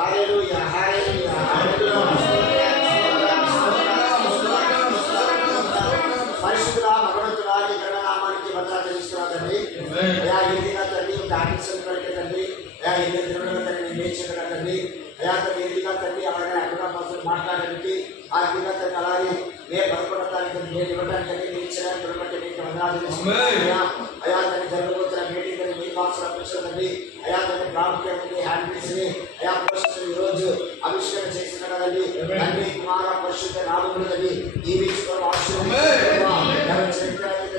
హల్లెలూయా హల్లెలూయా పరిశుద్ధుడా మగడుతుడా నీ నామానికి వందనాలు తెలుస్తున్నానండి. అయా ఏదిగా తండ్రి డాక్టర్స్ తండ్రి అయా ఏ దినముల తండ్రి నేర్చుకున్నాడండి. అయా తండ్రి ఏదిగా తండ్రి అలాగే అభిప్రాయం మాట్లాడడానికి ఆ విధంగా తండ్రి అలాగే నేను బలపడటానికి నేను ఇవ్వడానికి నేర్చడానికి బట్టి నీకు వందనాలు తెలుస్తున్నాను. అయా తండ్రి జరగబోతున్న మీటింగ్ మీ భాషలో కూర్చోదండి. అయా తండ్రి ప్రాముఖ్యమైన హ్యాండ్స్ ని అయా పోషకులు ఈ రోజు ఆవిష్కరణ చేసిన కదండి. తండ్రి కుమార పరిశుద్ధ నామములని జీవించుకోవడం అవసరం.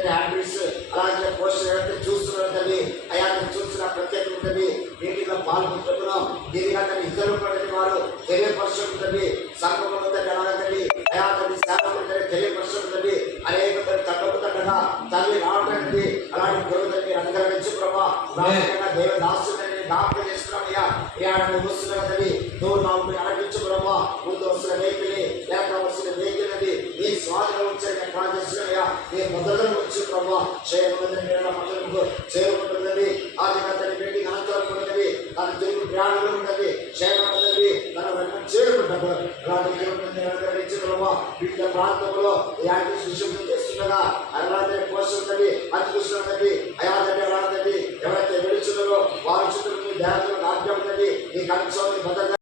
హ్యాండ్స్ అలాగే పోషకులు చూస్తున్నదండి. అయా చూస్తున్న ప్రత్యేకత ఉంటుంది. మీటింగ్ లో పాల్గొంటున్నాం. దీనిగా తన ఇద్దరు పడిన వారు తెలియపరుచుకుంటుంది. సంఘంలో అలాగండి అయా తల్లి సేవలు తెలియపరుచుకుంటుంది. అనేక తగ్గకు తగ్గగా తల్లి రావడానికి అలాంటి గురువుని అనుగ్రహించు ప్రభా. దేవ దాసుని జ్ఞాపకం చేసుకున్నామయ్యా. వస్తున్నది నువ్వు నాకు అనిపించు ప్రభా. ముందు వస్తున్న వెహికల్ని లేక వస్తున్న వెహికల్ని నీ స్వాధీనం వచ్చి ప్రార్థిస్తున్నాయా. నీ మొదలను వచ్చి ప్రభా చేరుకుంటుందండి. ఆ తన మీటింగ్ అనంతరం ఉంటుంది. తన తెలుగు ప్రయాణంలో ఉంటుంది. క్షేమండి తన వెంటనే చేరుకుంటారు. అలాంటి ప్రభా వివిధ ప్రాంతంలో విషయం చేస్తుండగా అలాంటి పోషిస్తుంది అతికృష్ణండి. అయాదండి అలాంటి ఎవరైతే వెలుచున్నారో వారి చుట్టూ మీ దేవతలు రాజ్యం ఉందండి. నీ కనీసం